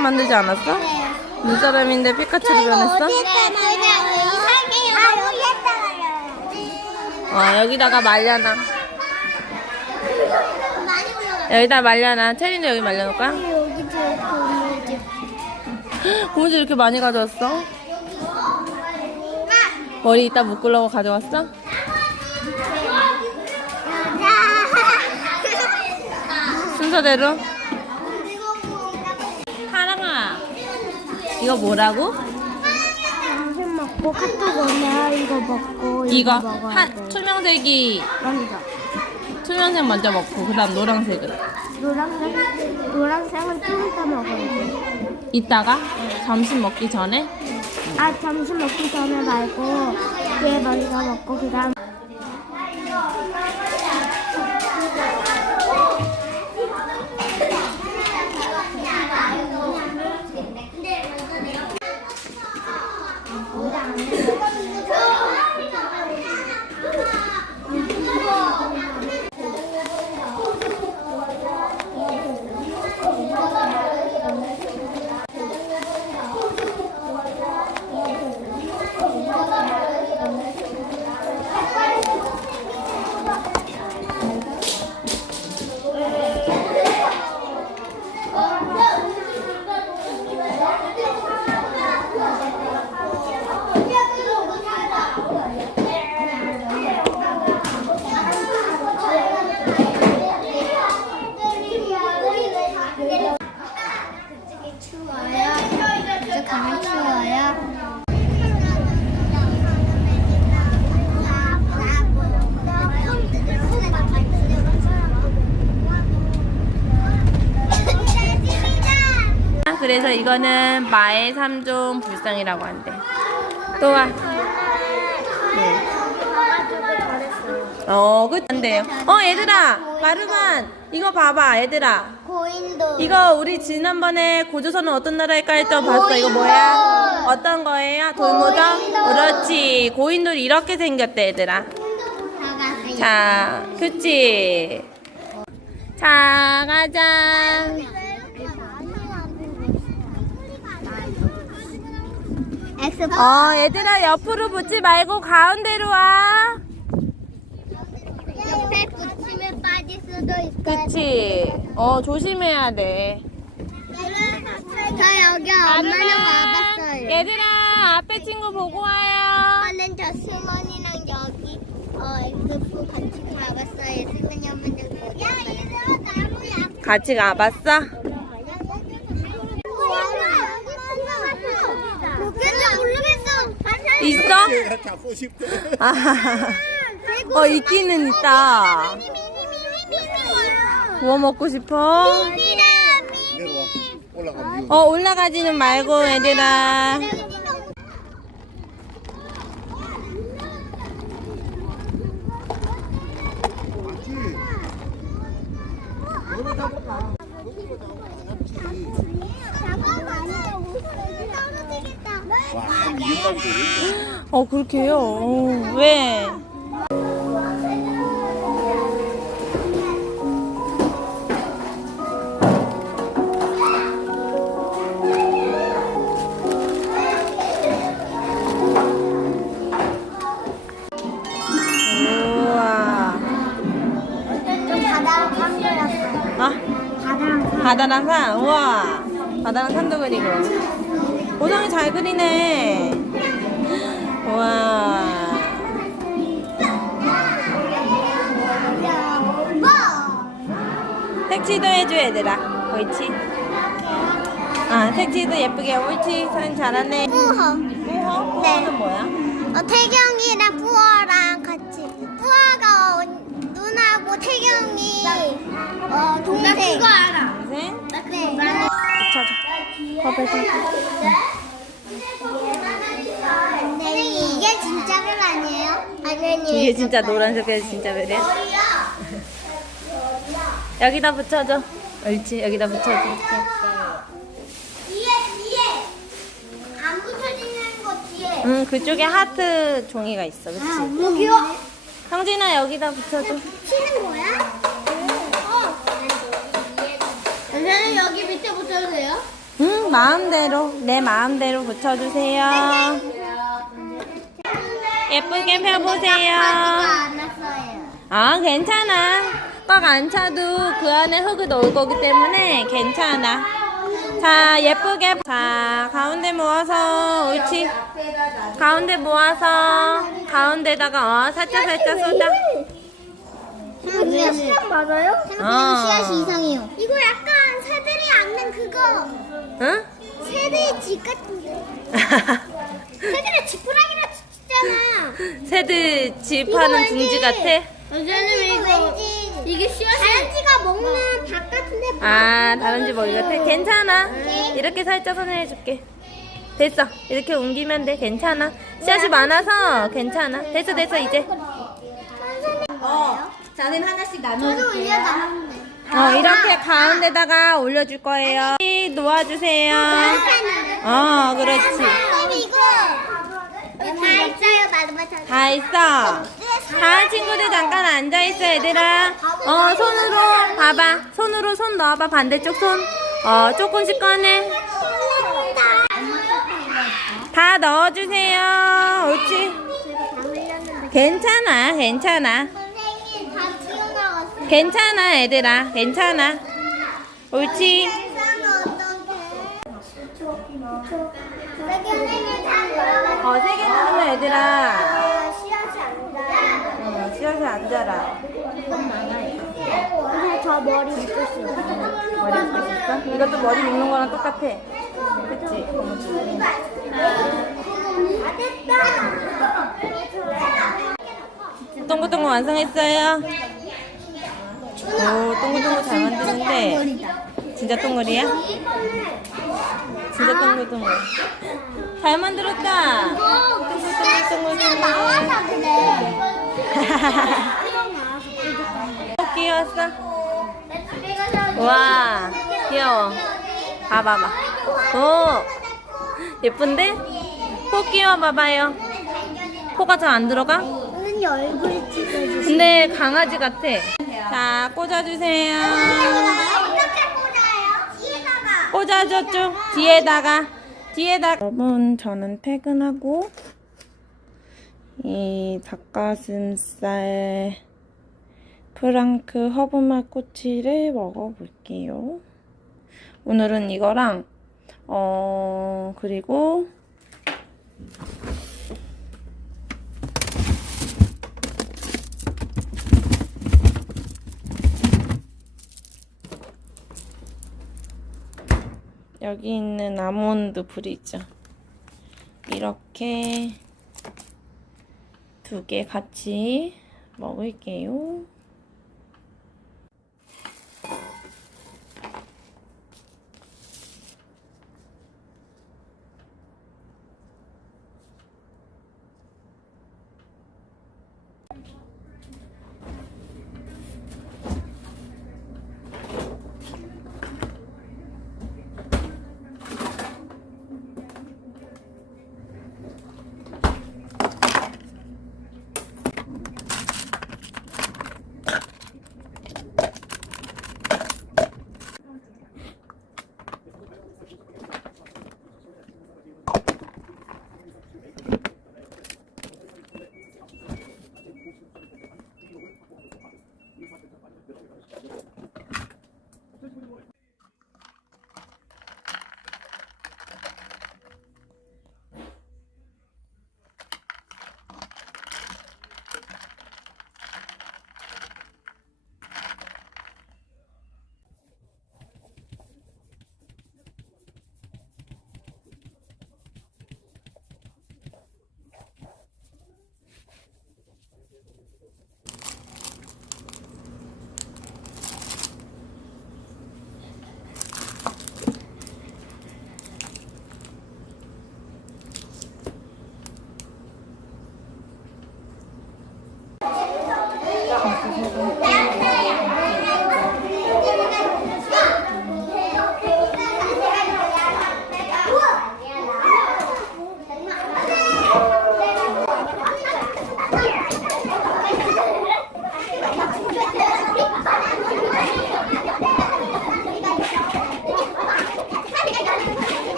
사람. 만들지 않았어? 네. 눈사람인데 피카츄로 변했어? 어, 여기다가 말려놔. 여기다 말려놔. 채린도 여기 말려놓을까? 고무줄 이렇게 많이 가져왔어? 머리 이따 묶으려고 가져왔어? 순서대로? 하랑아 이거 뭐라고? 점심 먹고 카톡 오면 이거 먹고 이거 먹어야 한 돼. 투명색이 먼저 투명색 먼저 먹고 그 다음 노란색을 노란색 노란색은 좀 이따 먹어야 돼. 이따가 점심 먹기 전에 아 점심 먹기 전에 말고 얘 먼저 먹고 그다음. 그래서 이거는 마의 3종 불상이라고 한대 또 와. 네. 어, 그한데요. 어, 얘들아, 마루만 이거 봐봐, 얘들아. 고인도. 이거 우리 지난번에 고조선은 어떤 나라일까 했던 거 봤어. 이거 뭐야? 어떤 거예요? 돌무덤? 고인돌. 그렇지. 고인돌이 이렇게 생겼대, 얘들아. 자, 그치? 자, 가자. 엑스 어, 얘들아, 옆으로 붙지 말고 가운데로 와. 옆에 붙이면 빠질 수도 있어요. 그치? 어, 조심해야 돼. 저 여기 엄마랑 와봤어요. 얘들아, 앞에 친구 보고 와요. 저는 저 승원이랑 여기 어 엑스포 같이 가봤어요. 승원이 엄마랑 여기. 야 얘들아 나무야. 같이 가봤어? 로켓을 모르겠어. 있어? 잡고 싶대. 아하하하. 어, 있기는 있다. 뭐 먹고 싶어? 내려와. 올라가. 어, 올라가지는 말고, 얘들아. 맞지? 너를 잡을까? 와, 이겼다고 그래. 어, 그렇게 해요? 어, 왜? 좀 바다랑 산. 우와. 바다랑 산도 그리고. 보정이 잘 그리네. 우와. 색칠도 해줘, 얘들아. 옳지. 아, 색칠도 예쁘게. 옳지. 사진 잘하네. 뿌허. 뿌허? 네. 뿌허는 뭐야? 어, 태경이랑 뿌어랑 같이. 뿌어가 언- 누나고 태경이 어, 동생. 나 그거 알아. 동생? 네. 붙여줘. 겁을 좀. 선생님 이게 진짜 별 아니에요? 아니 이게 진짜 노란색이 진짜 별이야? 여기다 붙여줘. 옳지. 여기다 붙여줘. 뒤에 뒤에 안 붙여지는 거 뒤에. 응, 그쪽에 하트 종이가 있어. 그치? 너무 귀여워. 성진아 여기다 붙여줘. 치는 거야? 어. 선생님 여기 밑에 붙여도 돼요? 응, 마음대로 내 마음대로 붙여주세요. 예쁘게 펴보세요. 아, 괜찮아. 꽉 안 차도 그 안에 흙을 넣을 거기 때문에 괜찮아. 자, 예쁘게. 자, 가운데 모아서, 옳지. 가운데 모아서, 가운데다가, 어, 살짝 살짝 쏟아. 이거 씨앗 맞아요? 어. 씨앗이 이상해요. 이거 약간 새들이 앉는 그거. 응? 새들의 집 같은데. 새들의 지푸라기라 치잖아. 새들 집 하는 둥지 같아? 선생님 이거 이게 씨앗이 다람쥐가 먹는 밥 같은데. 아, 다른지 머리 같아? 괜찮아. 이렇게 살짝 손해줄게. 됐어. 이렇게 옮기면 돼. 괜찮아. 씨앗이 많아서 괜찮아. 됐어, 됐어, 이제. 어. 자는 하나씩 나눠. 저도 올려놨는데. 어, 이렇게 가운데다가 올려줄 거예요. 놓아주세요. 어, 그렇지. 선생님 이거 다 있어요, 마지막 다 있어. 다른 친구들 잠깐 앉아 있어, 얘들아. 어, 손으로, 봐봐. 손으로 손 넣어봐, 반대쪽 손. 어, 조금씩 꺼내. 다 넣어주세요. 옳지. 괜찮아, 괜찮아. 다. 괜찮아, 얘들아. 괜찮아. 옳지. 다. 어, 세 개 누르면 얘들아. 안 나. 어, 자라. 근데 저 머리 묶었어요. 머리 묶고 있어? 이것도 머리 묶는 거랑 똑같아. 그치? 동글동글 완성했어요. 오, 동글동글 잘 만드는데. 진짜 동글이야? 진짜 동글동글. 잘 만들었다. 동글동글 나와서 그 래. 또 귀여웠어. 와, 귀여워. 봐봐봐. 오, 예쁜데? 코 끼워 봐봐요. 코가 잘 안 들어가? 선생님 얼굴 찍어주세요. 근데 강아지 같아. 자, 꽂아주세요. 꽂아줬죠? 뒤에다가. 뒤에다가. 여러분, 저는 퇴근하고, 이 닭가슴살 프랑크 허브맛 꼬치를 먹어볼게요. 오늘은 이거랑, 어, 그리고, 여기 있는 아몬드 브리죠. 이렇게 두 개 같이 먹을게요.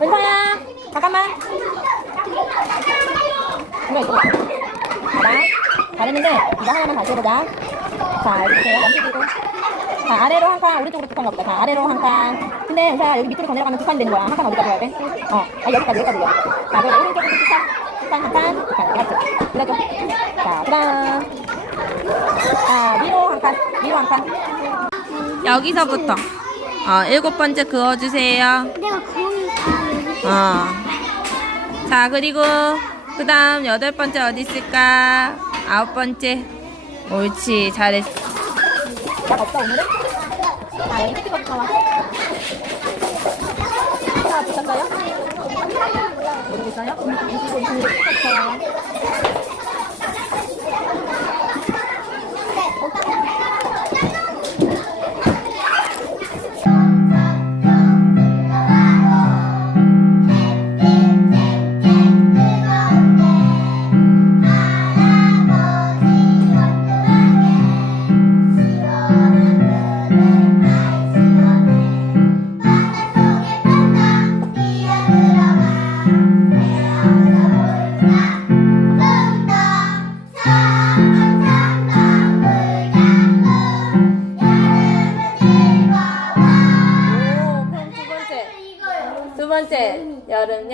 은서야 잠깐만. 이거 이거. 봐봐 잘했는데 이거 하나만 다시 해보자. 자 이렇게 연기 들고. 자 아래로 한칸 오른쪽으로 두 칸 가보자 자 아래로 한칸. 근데 은서야 여기 밑으로 더 내려가면 두칸 되는 거야. 한 칸 어디까지 해야 돼? 어 아, 여기까지 여기까지 올려 자 그럼 오른쪽으로 두칸두칸한칸 두칸 이렇게 맞죠? 그래줘 자. 그다음. 자 위로 한칸 위로 한칸. 여기서부터. 어 일곱 번째 그어주세요. 내가 다 어. 자, 그리고 그 다음 여덟 번째 어디 있을까? 아홉 번째. 옳지, 잘했어.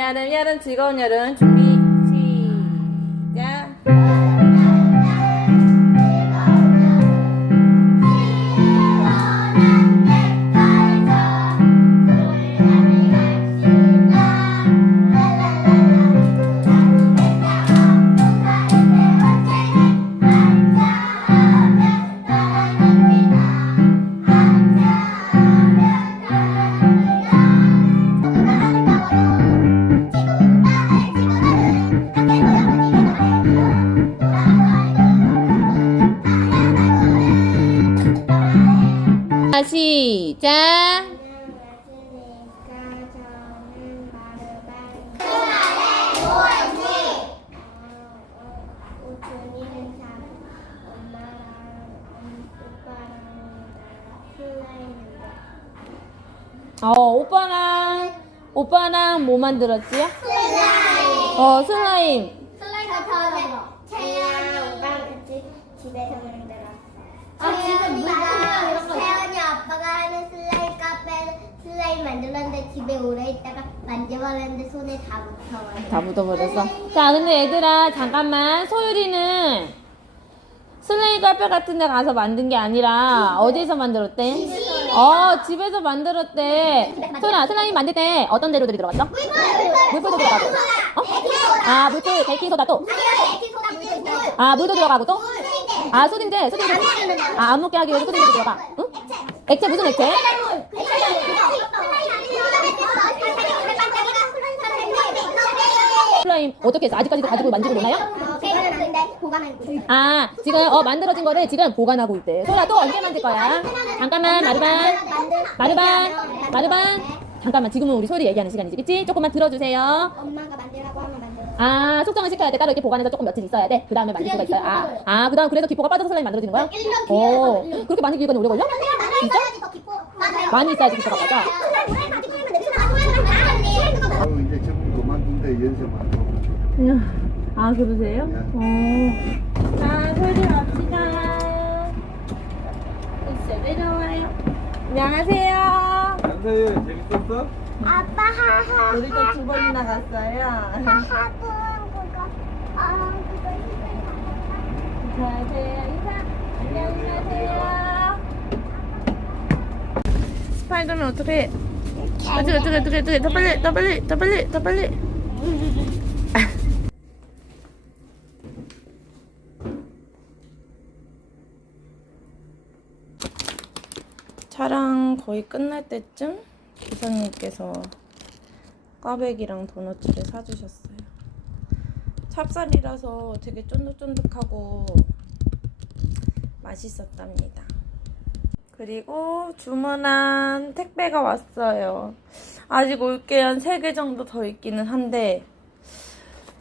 여름, 여름, 즐거운 여름. 준비, 시작. 어, 오빠랑, 오빠랑 뭐 만들었지? 어, 슬라임드 전에 채연이 오빠랑 같이 집에서 만들었어. 아, 지금 채연이 아빠가 하는 슬라임 카페 슬라임 만들었는데 집에 오래 있다가 만져봤는데 손에 다 묻혀버려. 다 묻어버렸어. 자, 근데 얘들아, 잠깐만. 소율이는 슬레이 카페 같은 데 가서 만든 게 아니라 어디서 만들었대? 어, 집에서 만들었대. 소율아, 슬라임 만들 때 어떤 재료들이 들어갔어? 물풀도 들어가고. 어? 아, 물풀, 베이킹소다 또. 아, 물도 들어가고 또? 아, 소딘제, 소딘제. 아, 안 먹게 하기 위해서 소딘제 들어가. 응? 액체 무슨 액체? 슬라임 어떻게 했어? 아직까지도 가지고 만지고 노나요? 아, 지금 어 만들어진 거를 지금 보관하고 있대. 소라 또 언제 만들 거야? 잠깐만, 마르반, 마르반, 마르반. 잠깐만, 지금은 우리 소리 얘기하는 시간이지, 그치? 조금만 들어주세요. 엄마가 만들라고 하면 만들어. 아, 숙성을 시켜야 돼. 따로 이렇게 보관해서 조금 며칠 있어야 돼. 그 다음에 만들 수가 있어요. 아, 아, 그 다음 그래서 기포가 빠져서 슬라임 만들어지는 거야? 오, 그렇게 많이 기간이 오래 걸려? 진짜? 많이 있어야지 기포가 빠져. 아유 이제 전부 그만둔데 연세만 하고. 아, 그러세요? 어. 자, 소리 갑시다. 이제 내려와요. 안녕하세요. 안돼 재밌었어? 아빠 하하. 우리도 두 번이나 갔어요. 하하 그거 아 그거 안녕하세요. 인사. 안녕하세요. 스파이더맨 어떻게? 어떻게 어떻게 어떻게 어떻게 더 빨리 더 빨리 더 빨리 더 빨리. 거의 끝날 때쯤 기사님께서 꽈배기랑 도넛을 사주셨어요. 찹쌀이라서 되게 쫀득쫀득하고 맛있었답니다. 그리고 주문한 택배가 왔어요. 아직 올 게 한 3개 정도 더 있기는 한데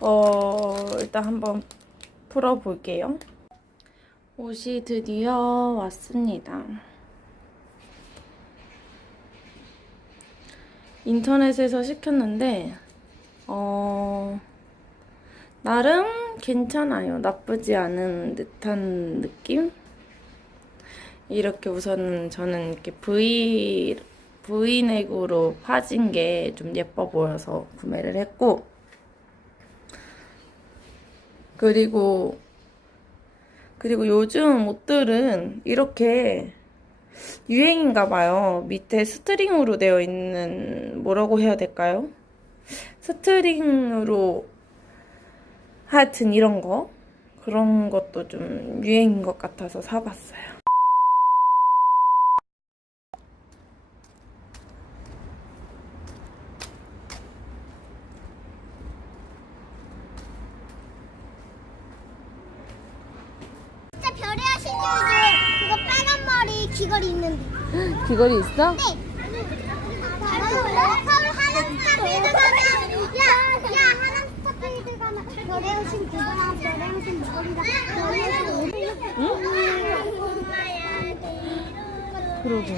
어, 일단 한번 풀어볼게요. 옷이 드디어 왔습니다. 인터넷에서 시켰는데, 어, 나름 괜찮아요. 나쁘지 않은 듯한 느낌? 이렇게 우선 저는 이렇게 V, V넥으로 파진 게 좀 예뻐 보여서 구매를 했고, 그리고, 그리고 요즘 옷들은 이렇게 유행인가 봐요. 밑에 스트링으로 되어 있는, 뭐라고 해야 될까요? 스트링으로 하여튼 이런 거 그런 것도 좀 유행인 것 같아서 사봤어요. 이랑 별의 오신 그러게.